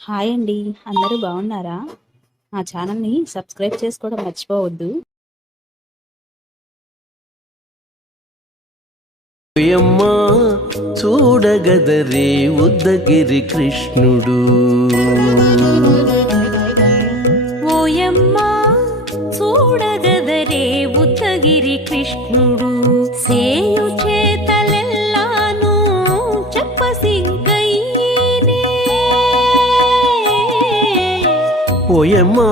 Hi అండి. అందరూ బాగున్నారా? మా ఛానల్‌ని సబ్స్క్రైబ్ చేసుకోవడం మర్చిపోవద్దు. ఓయమ్మా చూడగదరే ఉద్దగిరి కృష్ణుడు. ఓయమ్మా చూడగదరే ఉద్దగిరి కృష్ణుడు సేయు చేతలెల్లాను చెప్పసిగ్గయ్యేనే. ఓయమ్మా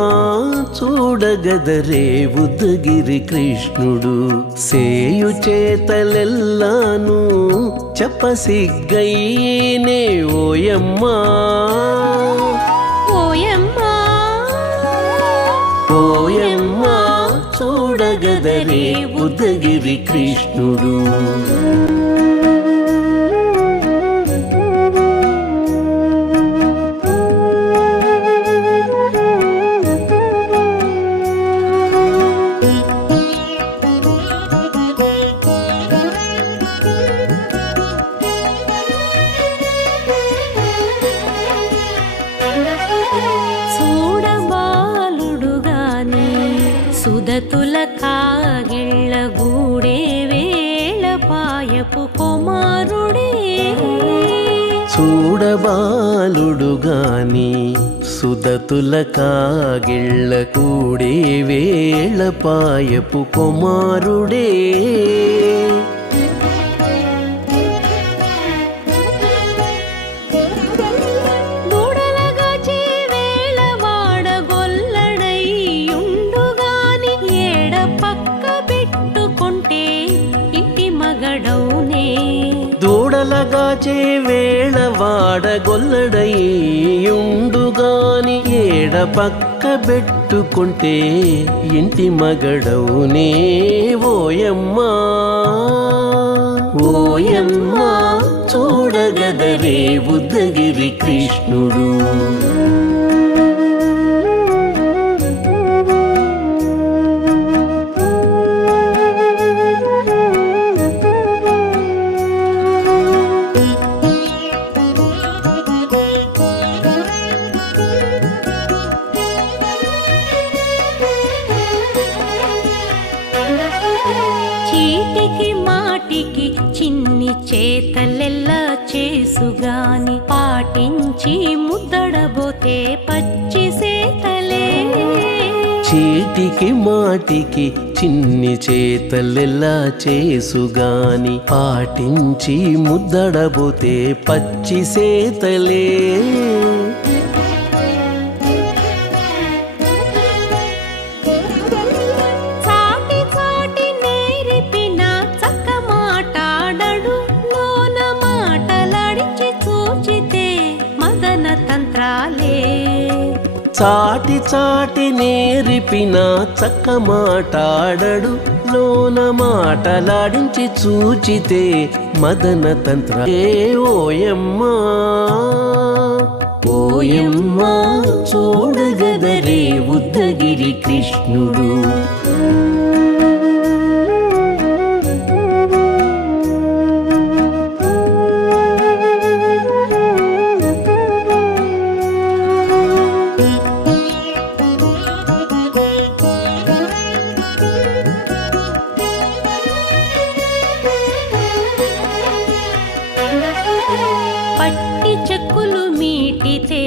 చూడగదరే ఉద్దగిరి కృష్ణుడు సేయు చేతలెల్లాను చెప్పసిగ్గయ్యేనే. ఓయమ్మా ఓయమ్మా ఓయమ్మా చూడగదరే ఉద్దగిరి కృష్ణుడు. చూడబాలుడుగాని సుదతుల కాగిళ్ళ గూడే వేళ పాయపు కుమారుడే. చూడబాలుడుగాని సుదతుల కాగిళ్ళ కూడే వేళ పాయపు కుమారుడే. దూడలగాచే వేళ వాడగొల్లడైయుండుగాని ఏడ పక్క పెట్టుకుంటే ఇంటి మగడౌనే. దూడలగాచే వేళ వాడగొల్లడైయుండుగాని ఏడ పక్క పెట్టుకుంటే ఇంటి మగడవునే. ఓయమ్మా ఓయమ్మా చూడగదరే ఉద్దగిరి కృష్ణుడు. చీటికి మాటికి చిన్ని చేతలెల్లా చేసుగాని పాటించి ముద్దడబోతే పచ్చి సేతలే. చీటికి మాటికి చిన్ని చేతలెల్లా చేసుగాని పాటించి ముద్దడబోతే పచ్చి సేతలే. చాటి చాటి నేరిపిన చక్క మాటాడడు లోన మాటలాడించి చూచితే మదన తంత్రాలే. చాటి చాటి నేరిపిన చక్క మాటాడడు లోన మాటలాడించి చూచితే మదన తంత్ర. ఓయమ్మా ఓయమ్మా చూడగదరే ఉద్దగిరి కృష్ణుడు. పట్టి చెక్కులు మీటితే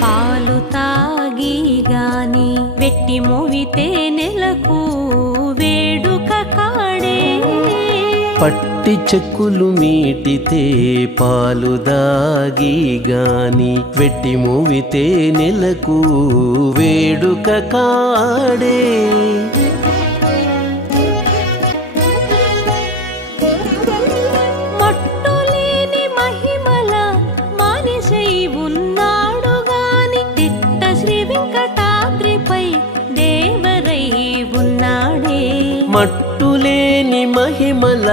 పాలు తాగి గాని వెట్టి మోవితే నెలకు వేడుక కాడే. పట్టి చెక్కులు మీటితే పాలు దాగి గాని వెట్టి మూవితే నెలకు వేడుక కాడే. మట్టులేని మహిమల మానిసై ఉన్నాడు గాని తిట్ట శ్రీ వెంకటాద్రిపై దేవరై ఉన్నాడే. మట్టులేని మహిమల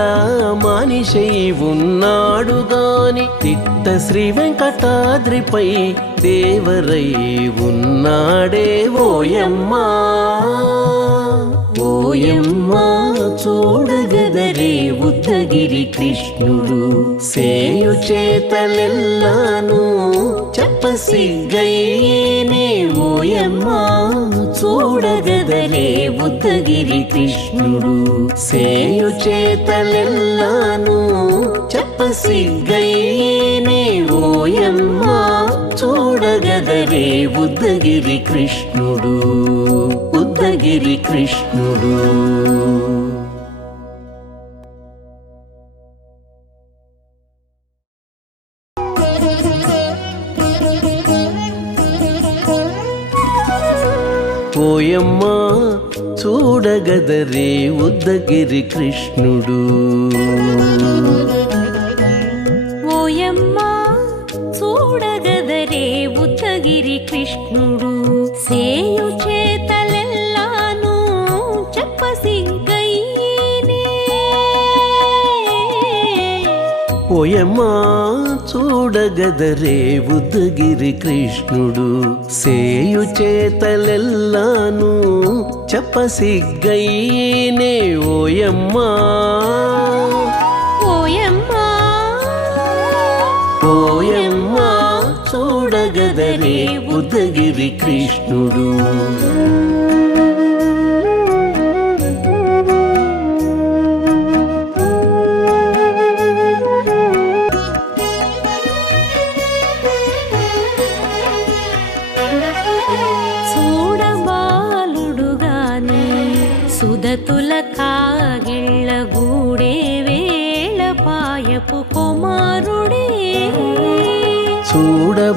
మానిషై ఉన్నాడు గాని తిట్ట శ్రీ వెంకటాద్రిపై దేవరై ఉన్నాడే. ఓయమ్మా ఓయమ్మ చూడగదరే ఉద్దగిరి కృష్ణుడు సేయు చేతలెల్లాను చెప్పసిగ్గయ్యేనే ఓయమ్మ చూడగదరే ఉద్దగిరి కృష్ణుడు సేయు చేతలెల్లాను చెప్పసిగ్గయ్యేనే ఓయమ్మ చూడగదరే ఉద్దగిరి కృష్ణుడు ఉద్దగిరి కృష్ణుడు. ఓయమ్మ చూడగదరే ఉద్దగిరి కృష్ణుడు. ఓయమ్మ చూడగదరే ఉద్దగిరి కృష్ణుడు సేయు చేతలెల్లాను చెప్పసిగ్గయ్యేనే. ఓయమ్మ చూడగదరే ఉద్దగిరి కృష్ణుడు సేయు చేతలెల్లాను చెప్పసిగ్గయ్యేనే ఓయమ్మ. ఓయమ్మ ఓయమ్మ చూడగదరే ఉద్దగిరి కృష్ణుడు. చూడబాలుడుగాని సుదతుల కాగిళ్ళ గూడే వేళ పాయపు కుమారుడే. చూడబాలుడుగాని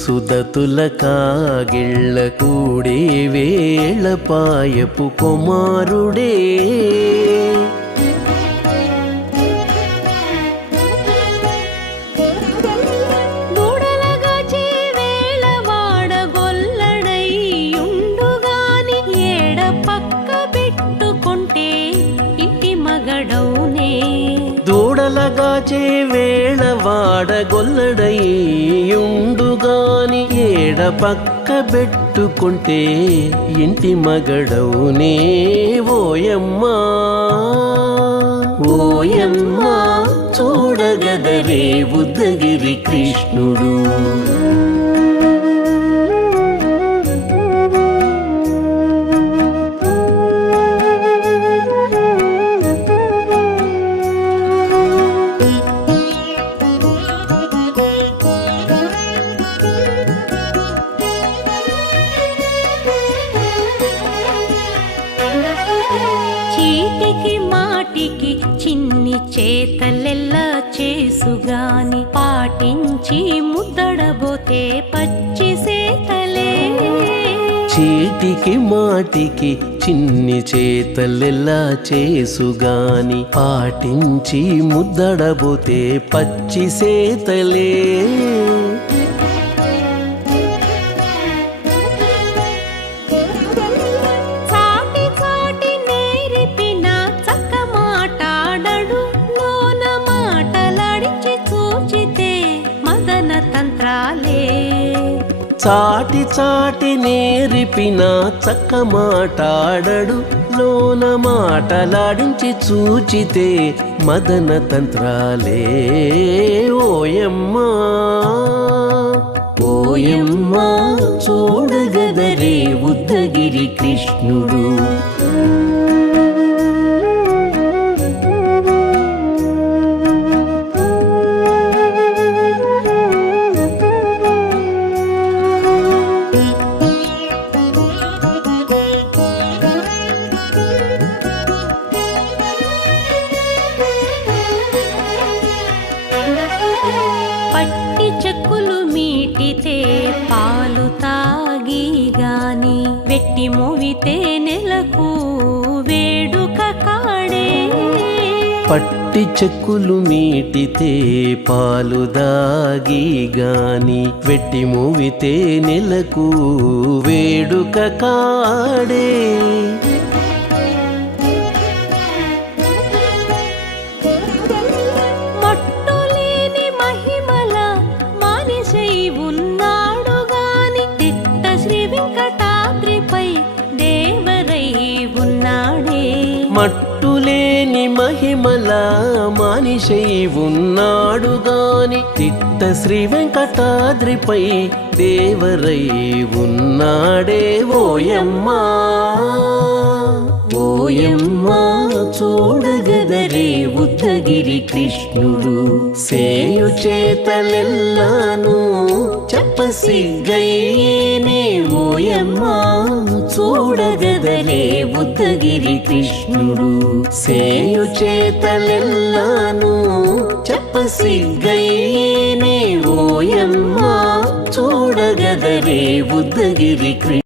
సుదతుల కాగిళ్ళ కూడే వేళ పాయపు కుమారుడే. దూడలగాచే వేళ వాడగొల్లడయ్యుండుగాని ఏడ పక్క పెట్టుకుంటే ఇంటి మగడౌనే. దూడలగాచే వేళ వాడగొల్లడయ్యుండుగాని ఏడ పక్క పెట్టుకుంటే ఇంటి మగడవునే ఓయమ్మ. ఓయమ్మ చూడగదరే ఉద్దగిరి కృష్ణుడు. చీటికి మాటికి చిన్ని చేతలెల్లా చేసుగాని పాటించి ముద్దడబోతే పచ్చి సేతలే. చీటికి మాటికి చిన్ని చేతలెల్లా చేసుగాని పాటించి ముద్దడబోతే పచ్చి సేతలే. చాటి చాటి నేరిపిన చక్క మాటాడడు లోన మాటలాడించి చూచితే మదన తంత్రాలే. చాటి చాటి నేరిపిన చక్క మాటాడడు లోన మాటలాడించి చూచితే మదన తంత్రాలే ఓయమ్మ. ఓయమ్మ చూడగదరే ఉద్దగిరి కృష్ణుడు. పట్టి చెక్కులు మీటితే పాలు తాగి గాని వెట్టి మోవితే నెలకు వేడుక కాడే. పట్టి చెక్కులు మీటితే పాలు దాగి గాని వెట్టి మూవితే నెలకు వేడుక కాడే. మట్టులేని మహిమల మానిషై ఉన్నాడు గాని తిట్ట శ్రీ వెంకటాద్రిపై దేవరై మట్టులేని మహిమల మనిషై ఉన్నాడు గాని తిట్ట శ్రీ వెంకటాద్రిపై దేవరై ఉన్నాడే ఓయమ్మా ఓయమ్మా చూడగదరే ఉత్తగిరి కృష్ణుడు సేయు చేతలెల్లాను చెప్పసిగ్గయ్యేనే ఓయమ్మా చూడగదరే ఉత్తగిరి కృష్ణుడు సేయు చేతలెల్లాను చెప్పసిగ్గయ్యేనే ఓయమ్మా చూడగదరే ఉత్తగిరి కృష్ణుడు